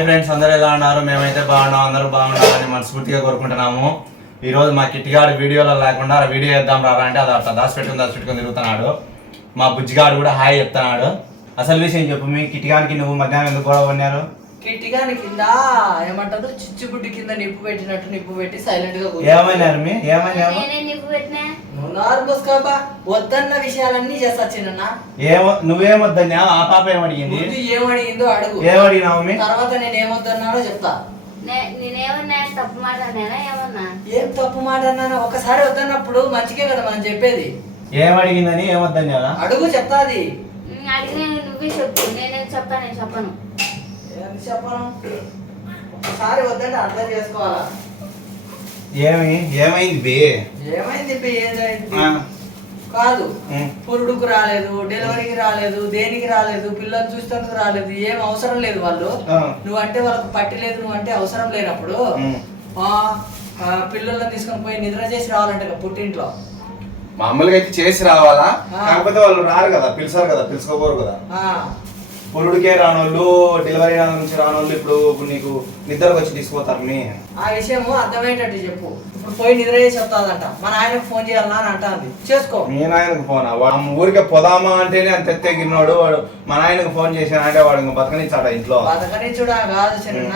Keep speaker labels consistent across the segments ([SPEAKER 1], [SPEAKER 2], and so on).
[SPEAKER 1] Hi friends అందరూ ఎలా ఉన్నారు? మేమైతే బాగున్నాం అందరూ బాగున్నారని మనస్ఫూర్తిగా కోరుకుంటున్నాము. ఈ రోజు మా కిట్టిగాడు వీడియోలో లేకుండా "ఆ వీడియో వేద్దాం రా అంటే అది అట్లా దాచిపెట్టుకుని దాచిపెట్టుకుని తిరుగుతున్నాడు. మా బుజ్జిగాడు కూడా హాయ్ చెప్తున్నాడు. అసలు విషయం చెప్పు మీ కిట్టిగానికి నువ్వు మధ్యాహ్నం ఎందుకు గొడవ పడినారు?
[SPEAKER 2] కిట్టిగాని కింద ఏమంటారు? చిచ్చుబుడ్డి కింద నిప్పు పెట్టినట్టు నిప్పు పెట్టి సైలెంట్గా.
[SPEAKER 1] ఏమైనారు మీ? ఏమైనారు
[SPEAKER 3] నేనే నిప్పు పెట్టినా?
[SPEAKER 2] నువ్వు నార్మల్స్ కాబా వద్దన్న విషయాలన్నీ చేస్తా చిన్న
[SPEAKER 1] ఏమో నువ్వేమొద్దన్నా? ఆ పాప ఏమడిగింది?
[SPEAKER 2] ముందు ఏమడిగిందో అడుగు.
[SPEAKER 1] ఏమడిగినావు మీ
[SPEAKER 2] తర్వాత నేను ఏమొద్దన్నానో చెప్తా.
[SPEAKER 3] నే- నేనేమన్నా తప్పు మాట్లాడినా ఏమన్నా?
[SPEAKER 2] ఏం తప్పు మాట అన్నానో? ఒకసారి వద్దన్నప్పుడు మంచికే కదా మనం చెప్పేది.
[SPEAKER 1] ఏమడిగిందని ఏమొద్దన్నా
[SPEAKER 2] అడుగు చెప్తాది
[SPEAKER 3] ఉమ్, అడిగిన నువ్వే చెప్పు. నేనేం చెప్తా నేను చెప్పను.
[SPEAKER 2] ఏం చెప్పను? ఒకసారి వద్దంటే అర్థం చేసుకోవాలా?
[SPEAKER 1] ఏమి? ఏమైంది బే?
[SPEAKER 2] ఏమైంది ఇప్పుడు ఏదైంది?
[SPEAKER 1] ఆ.
[SPEAKER 2] కాదు. పురుడుకు రాలేదు డెలివరీకి రాలేదు దేనికి రాలేదు పిల్లలు చూసేందుకు రాలేదు ఏం అవసరం లేదు వాళ్ళు. నువ్వంటే వాళ్ళకి పట్టి లేదు నువ్వంటే అవసరం లేనప్పుడు పిల్లల్ని తీసుకొని పోయి నిద్ర చేసి రావాలంట పుట్టింట్లో.
[SPEAKER 4] మామూలుగా అయితే చేసి రావాలా.
[SPEAKER 1] కాకపోతే వాళ్ళు రారు కదా పిలుస్తారు కదా పిలుచుకోపోరు కదా. పురుడికే రానోళ్ళు డెలివరీ నుంచి రానోళ్ళు ఇప్పుడు నీకు నిద్రకు వచ్చి తీసుకుపోతారు
[SPEAKER 2] ఆ విషయము అర్థమయ్యేటట్టు చెప్పు. ఇప్పుడు పోయి నిద్ర చేసి వస్తుందంట. మన ఆయనకు ఫోన్ చేయాలన్నా అని అంటాంది. చేసుకో.
[SPEAKER 1] మీ నాయనకు ఫోన్ వాడు ఊరికే పోదామా అంటేనే అంత ఎత్తెగిన్నాడు వాడు మా నాయనకు ఫోన్ చేశానంటే వాడు ఇంకా బతకనిచ్చాడు ఇంట్లో?
[SPEAKER 2] బతకనిచ్చుడా? కాదు చిన్న.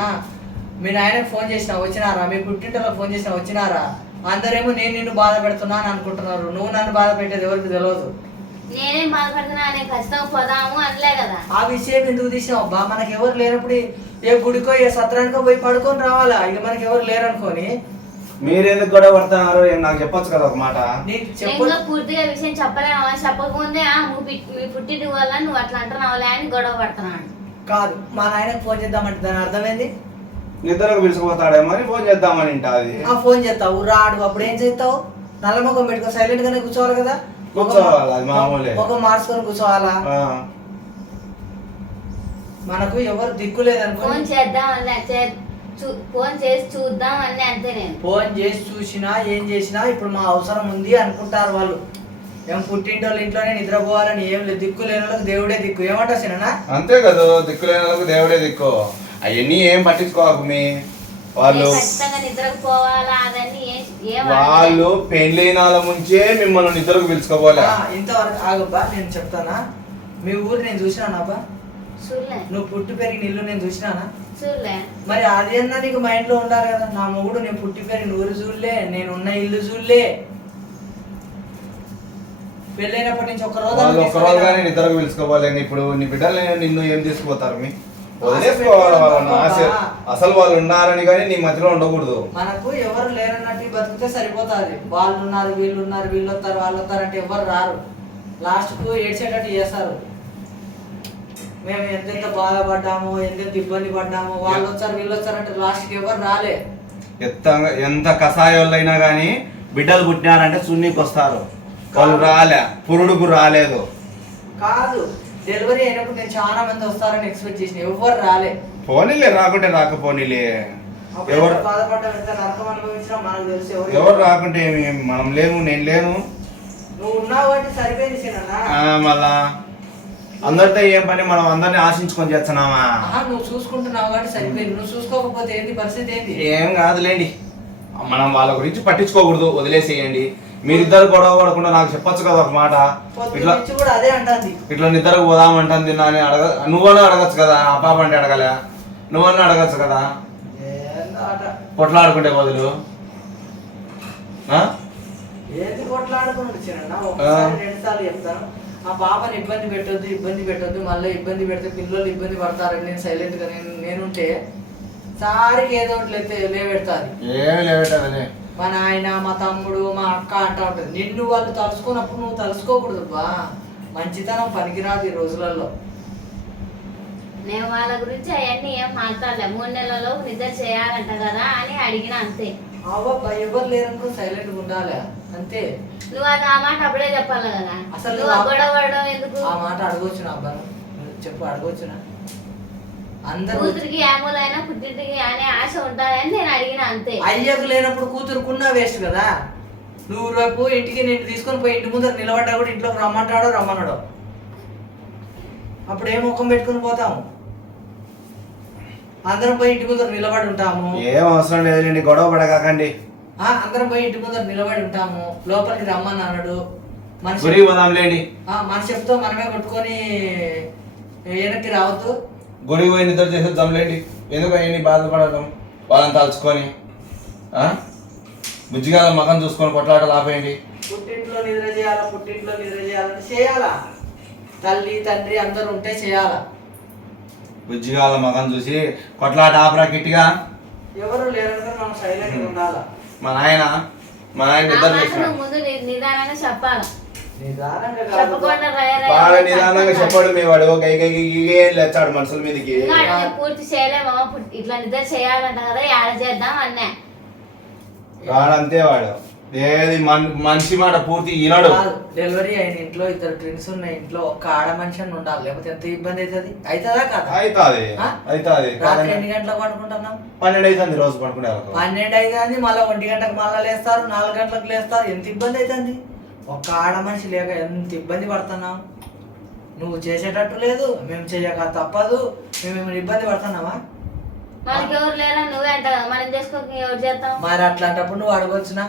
[SPEAKER 2] మీ నాయనకు ఫోన్ చేసినా వచ్చినారా? మీ పుట్టింటిలో ఫోన్ చేసినా వచ్చినారా? అందరేమో నేను నిన్ను బాధ పెడుతున్నా అని అనుకుంటున్నారు. నువ్వు నన్ను బాధ పెట్టేది ఎవరికి తెలియదు
[SPEAKER 3] నేనేం బాధపడుతున్నా నేను ఖచ్చితంగా పోదాము అనలే కదా.
[SPEAKER 2] ఆ విషయం ఎందుకు తీసినావు అబ్బా మనకి ఎవరు లేనప్పుడు ఏ గుడికో ఏ సత్రానికో పోయి పడుకొని రావాలా? ఇక మనకి ఎవరు లేరనుకొని.
[SPEAKER 1] మీరెందుకు గొడవ పడుతున్నారు? ఏం నాకు చెప్పొచ్చు కదా ఒక మాట?
[SPEAKER 3] ఇంకా పూర్తిగా విషయం చెప్పలేము అని చెప్పకముందే ఆ, నువ్వు పిట్- మీ పుట్టింటి వల్ల నువ్వు అట్లా అంటున్నావులే అని గొడవ పడుతున్నాను.
[SPEAKER 2] కాదు మా నాయనకు ఫోన్ చేద్దామంటే దాని అర్థమైంది?
[SPEAKER 1] నిద్రకు పిలుచుకుపోతాడేమో అని ఫోన్ చేద్దామని ఇంట అది.
[SPEAKER 2] ఆ ఫోన్ చేస్తావు. రాడు అప్పుడు ఏం చేస్తావు? నల్ల ముఖం పెట్టుకో సైలెంట్ గానే కూర్చోవాలి కదా?
[SPEAKER 1] కూర్చోవాలి, అది మామూలే.
[SPEAKER 2] ముఖం మార్చుకొని కూర్చోవాలా?
[SPEAKER 1] ఆ.
[SPEAKER 2] మనకు ఎవరు దిక్కు లేదనుకో
[SPEAKER 3] ఫోన్ చేద్దాం చూ- ఫోన్ చేసి చూద్దాం అని అంతే నేను
[SPEAKER 2] ఫోన్ చేసి చూసినా ఏం చేసినా ఇప్పుడు మా అవసరం ఉంది అనుకుంటారు వాళ్ళు. ఏం పుట్టింటి వాళ్ళ ఇంట్లోనే నిద్రపోవాలని ఏం లేదు. దిక్కు లేని వాళ్ళకి దేవుడే దిక్కు. ఏమంటావు సినా
[SPEAKER 1] అంతే కదా దిక్కులేని వాళ్ళకు దేవుడే దిక్కు. అవన్నీ ఏం పట్టించుకోకు మీ? వాళ్ళు
[SPEAKER 3] నేను ఖచ్చితంగా నిద్రకు పోవాలా? అదని ఏం ఏం
[SPEAKER 1] వాళ్ళు పెళ్ళైనాల ముంచే మిమ్మల్ని నిద్రకు పిలుచుకోపోలే.
[SPEAKER 2] ఇంతవరకు ఆగబ్బా నేను చెప్తానా? మీ ఊరు నేను చూసినానా అబ్బా?
[SPEAKER 3] చూడలే
[SPEAKER 2] నువ్వు పుట్టి పెరిగిన ఇల్లు నేను చూసినానా? మరి అది అన్నా నీకు మైండ్లో ఉండాలి కదా. నా మొగుడు నేను పుట్టి పెరిగిన ఊరు చూడలే నేను ఉన్న ఇల్లు చూడలే. పెళ్ళైనప్పటి నుంచి ఒక రోజు
[SPEAKER 1] వాళ్ళు
[SPEAKER 2] అన్నా
[SPEAKER 1] ఒక్క రోజుగానే
[SPEAKER 2] తీసుకోలేదా?
[SPEAKER 1] నిద్రకు పిలుచుకోపోలే ఇప్పుడు నీ బిడ్డలు నిన్ను ఏం తీసుకుపోతారు? మీ వదిలేసుకోవాలి వాళ్ళని. ఆశ అసలు వాళ్ళు ఉన్నారని కానీ నీ మధ్యలో ఉండకూడదు.
[SPEAKER 2] మనకు ఎవరు లేరన్నట్టు బతికితే సరిపోతుంది. వాళ్ళు ఉన్నారు వీళ్ళు ఉన్నారు వీళ్ళు వస్తారు వాళ్ళు వస్తారు అంటే ఎవరు రారు. లాస్ట్కు ఏడ్చేటట్టు చేస్తారు. మేము ఎంతెంత బాధపడ్డాము ఎంతెంత ఇబ్బంది పడ్డాము వాళ్ళు వచ్చారు వీళ్ళు వచ్చారు అంటే లాస్ట్కి ఎవరు రాలే.
[SPEAKER 1] ఎంత ఎంత కషాయోళ్ళైనా కానీ బిడ్డలు పుట్టినారంటే సున్నీకి వస్తారు. వాళ్ళు రాలే పురుడుకు రాలేదు.
[SPEAKER 2] కాదు. డెలివరీ అయినప్పుడు నేను చాలా మంది వస్తారని ఎక్స్పెక్ట్ చేసిన. ఎవరు రాలే.
[SPEAKER 1] పోనీలే రాకుంటే రాకపోనీలే. ఎవరు
[SPEAKER 2] ఎవరు
[SPEAKER 1] రాకుంటే మనం లేము నేను లేను.
[SPEAKER 2] నువ్వు ఉన్నావు అంటే సరిపోయింది
[SPEAKER 1] మళ్ళా అందరితో ఏం పని మనం అందరిని ఆశించుకొని చేస్తున్నామా?
[SPEAKER 2] నువ్వు చూసుకుంటున్నావు కాబట్టి సరిపోయింది. నువ్వు చూసుకోకపోతే ఏంది? పరిస్థితి ఏంది?
[SPEAKER 1] ఏం కాదులేండి. మనం వాళ్ళ గురించి పట్టించుకోకూడదు. వదిలేసేయండి. మీరిద్దరు గొడవ పడకుండా నాకు చెప్పొచ్చు కదా ఒక మాట? ఇట్లా
[SPEAKER 2] నుంచి కూడా అదే అంటుంది.
[SPEAKER 1] ఇట్లా నిద్రకు పోదామంటుంది అని అడగ నువ్వన్నా అడగచ్చు కదా? ఆ పాప అంటే అడగలే. నువ్వన్నా అడగచ్చు కదా. కొట్లాడుకుంటే బదులు. ఆ?
[SPEAKER 2] ఏంది ఆ పాపని ఇబ్బంది పెట్టొద్దు ఇబ్బంది పెట్టొద్దు మళ్ళీ ఇబ్బంది పెడితే పిల్లలు ఇబ్బంది పడతారని నేను సైలెంట్గా నేను నేనుంటే సారికి ఏదో ఒకటి లేతే లేవెడతాది మా నాయన మా తమ్ముడు మా అక్క అంటా ఉంటుంది. నిన్ను వాళ్ళు తలుసుకున్నప్పుడు నువ్వు తలుసుకోకూడదు బా మంచితనం పనికిరాదు ఈ రోజులలో.
[SPEAKER 3] నేను వాళ్ళ గురించి అవన్నీ ఏం మాట్లాడలే. మూడు నెలలలో నిద్ర చేయాలంట కదా అని అడిగిన అంతే.
[SPEAKER 2] అవ్వ ఎవరు లేరనుకో సైలెంట్గా ఉండాలి. అంతే.
[SPEAKER 3] నువ్వు అది ఆ మాట అప్పుడే చెప్పాలి కదా.
[SPEAKER 2] అసలు
[SPEAKER 3] నువ్వు గొడవ పడడం ఎందుకు?
[SPEAKER 2] ఆ మాట అడగొచ్చునా అబ్బాను చెప్పు అడగొచ్చునా? అందరూ
[SPEAKER 3] కూతురికి ఏమోలైనా పుట్టింటికి అనే ఆశ ఉంటుందని నేను అడిగిన అంతే.
[SPEAKER 2] అయ్యకు లేనప్పుడు కూతురుకున్నా వేస్ట్ కదా. నువ్వు రేపు ఇంటికి నేను తీసుకొని పోయి ఇంటి ముందర నిలబడ్డా కూడా ఇంట్లోకి రమ్మంటాడో రమ్మన్నాడో అప్పుడు ఏ ముఖం పెట్టుకుని పోతాము? అందరం పోయి ఇంటి ముందర నిలబడి ఉంటాము.
[SPEAKER 1] ఏం అవసరం లేదండి గొడవ పడకాకండి
[SPEAKER 2] ఆ, అందరం పోయి ఇంటి ముందర నిలబడి ఉంటాము. లోపలికి రమ్మని అన్నాడు. మనిషి
[SPEAKER 1] గుడికి పోదాంలేండి.
[SPEAKER 2] ఆ, మన చెప్తో మనమే కొట్టుకొని వెనక్కి రావద్దు.
[SPEAKER 1] గుడికి పోయి నిద్ర చేసేద్దాంలేండి. ఎందుకు అయ్యి బాధపడటం వాళ్ళని తలుచుకొని ఆ? బుజ్జిగాల మకం చూసుకొని కొట్లాటలు ఆపేయండి.
[SPEAKER 2] పుట్టింట్లో నిద్ర చేయాలా? పుట్టింట్లో నిద్ర చేయాలంటే చేయాలా? తల్లి తండ్రి అందరూ ఉంటే చేయాలా?
[SPEAKER 1] బుజ్జిగాల మకం చూసి కొట్లాట ఆపరా కిట్టిగా
[SPEAKER 2] ఎవరు లేరనుకో మనం సైలెంట్ ఉండాలా?
[SPEAKER 1] మా నాయన మా నాయన నిద్ర
[SPEAKER 3] ముందు ని- నిదానంగా చెప్పాలి?
[SPEAKER 2] నిదానంగా కాదు.
[SPEAKER 3] చెప్పకుండా రయ రయ
[SPEAKER 1] బాగా
[SPEAKER 3] అని
[SPEAKER 1] నిదానంగా
[SPEAKER 3] చెప్పకుండా.
[SPEAKER 1] చెప్పాడు మీ వాడు. కై కై గిగే లేచాడు మనుషుల మీదకి.
[SPEAKER 3] ఇంకా పూర్తి చేయలేమా ఇట్లా నిద్ర చేయాలంట కదా యాడ చేద్దాం అన్నా.
[SPEAKER 1] వాడంతే వాడు. ఏది మన్ మనిషి మాట పూర్తి ఈనాడు
[SPEAKER 2] డెలివరీ అయిన ఇంట్లో ఇద్దరు ట్విన్స్ ఉన్న ఇంట్లో ఒక్క ఆడ మనిషి అని ఉండాలి. లేకపోతే ఎంత ఇబ్బంది అవుతుంది అవుతుందా కదా?
[SPEAKER 1] అవుతాది? అవుతాది
[SPEAKER 2] రాత్రి ఎన్ని గంటలకు పడుకుంటున్నాం?
[SPEAKER 1] పన్నెండు అవుతుంది రోజు పడుకునే
[SPEAKER 2] పన్నెండు అవుతుంది మళ్ళీ ఒంటి గంటకు మళ్ళీ లేస్తారు నాలుగు గంటలకు లేస్తారు. ఎంత ఇబ్బంది అవుతుంది ఒక్క ఆడ మనిషి లేక ఎంత ఇబ్బంది పడుతున్నాం? నువ్వు చేసేటట్టు లేదు మేము చేయక తప్పదు. మేము ఇబ్బంది పడుతున్నామా మరి అట్లాంటప్పుడు నువ్వు అడగొచ్చునా?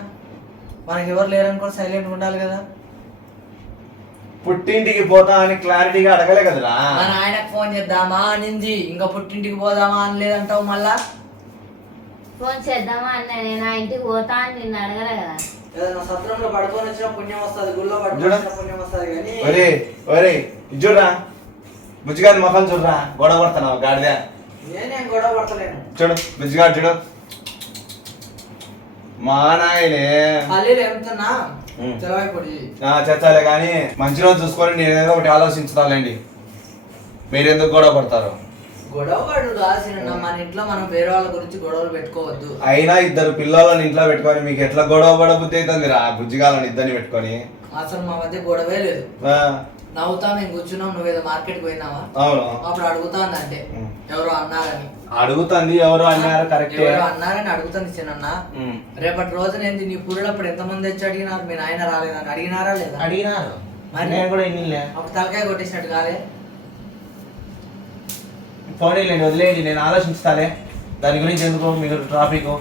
[SPEAKER 2] మనకి ఎవరు లేరనుకో సైలెంట్ ఉండాలి కదా.
[SPEAKER 1] పుట్టింటికి పోతా అని క్లారిటీగా అడగలే కదరా.
[SPEAKER 2] మన ఆయనకు ఫోన్ చేద్దామా అనింది. ఇంకా పుట్టింటికి పోదామా అని లేదంటావు మళ్ళా?
[SPEAKER 3] ఫోన్ చేద్దామా అన్న నేను ఆ ఇంటికి పోతా అని నిన్ను అడగలే కదా.
[SPEAKER 2] ఏదైనా సత్రంలో పడుకొని వచ్చిన పుణ్యం వస్తుంది గుళ్ళో పడుకొని
[SPEAKER 1] చూడు.
[SPEAKER 2] వచ్చిన పుణ్యం వస్తుంది కానీ
[SPEAKER 1] ఒరే ఒరే ఇది చూడరా. బుజ్జిగారి ముఖం చూడరా. గొడవ పడుతున్నావు గాడిద.
[SPEAKER 2] నేనేం గొడవ పడతలేను.
[SPEAKER 1] చూడు బుజ్జిగాడు చూడు. మా నాయనే చచ్చాలే కానీ మంచి రోజు చూసుకొని నేను ఏదో ఒకటి ఆలోచించుతాలేండి మీరెందుకు గొడవ పడతారు?
[SPEAKER 2] గొడవ పడు రాసిన మన ఇంట్లో మనం వేరే వాళ్ళ గురించి గొడవలు పెట్టుకోవద్దు.
[SPEAKER 1] అయినా ఇద్దరు పిల్లలను ఇంట్లో పెట్టుకొని మీకు ఎట్లా గొడవ పడ బుద్ధి అవుతుంది రా బుజ్జిగాలను ఇద్దరిని పెట్టుకొని.
[SPEAKER 2] అసలు మా మధ్య గొడవే లేదు. నవ్వుతా మేము కూర్చున్నాం నువ్వేదో మార్కెట్కి పోయినావా?
[SPEAKER 1] అవును.
[SPEAKER 2] అప్పుడు అడుగుతాంది అంటే
[SPEAKER 1] ఉం.
[SPEAKER 2] ఎవరో అన్నారని.
[SPEAKER 1] అడుగుతుంది ఎవరు అన్నారు కరెక్టే
[SPEAKER 2] ఎవరో అన్నారని అడుగుతుంది చిన్న. రేపటి రోజున ఏంది నీ పురుడప్పుడు ఎంతమంది వచ్చి అడిగినారు? మీ నాయన రాలేదని. అడిగినారా లేదా?
[SPEAKER 1] అడిగినారు.
[SPEAKER 2] మరి?
[SPEAKER 1] నేను కూడా ఇన్నిలే
[SPEAKER 2] అప్పుడు తలకాయ కొట్టేసినట్టు కాలే.
[SPEAKER 1] పోనీలేండి వదిలేయండి నేను ఆలోచిస్తాలే దాని గురించి ఎందుకు? మీరు ట్రాఫిక్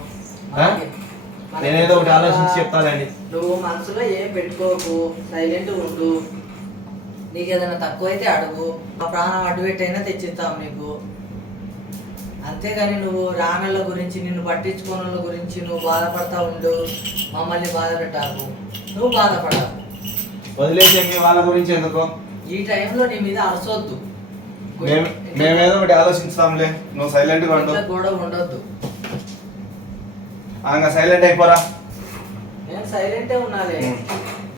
[SPEAKER 1] నేనేదో ఒకటి ఆలోచించి చెప్తానండి.
[SPEAKER 2] నువ్వు మనసులో ఏం పెట్టుకోకు. సైలెంట్ ఉండు. నీకు ఏదైనా తక్కువ అయితే అడుగు. మా ప్రాణం అడ్డు పెట్టైనా తెచ్చిస్తాం నీకు. అంతేగాని నువ్వు రానళ్ళ గురించి నిన్ను పట్టించుకోని వాళ్ళ గురించి నువ్వు బాధపడతా ఉండు. మమ్మల్ని బాధ పెట్టాకు నువ్వు బాధపడాకు.
[SPEAKER 1] వదిలేసే మీ వాళ్ళ గురించి ఎందుకు?
[SPEAKER 2] ఈ టైంలో నీ మీద అరసొద్దు.
[SPEAKER 1] మేము మేమేదో ఒకటి ఆలోచిస్తాంలే. నువ్వు సైలెంట్గా ఉండు.
[SPEAKER 2] ఇంట్లో గొడవ ఉండొద్దు.
[SPEAKER 1] ఇంకా సైలెంట్ అయిపోరా.
[SPEAKER 2] నేను సైలెంటే ఉన్నాలే.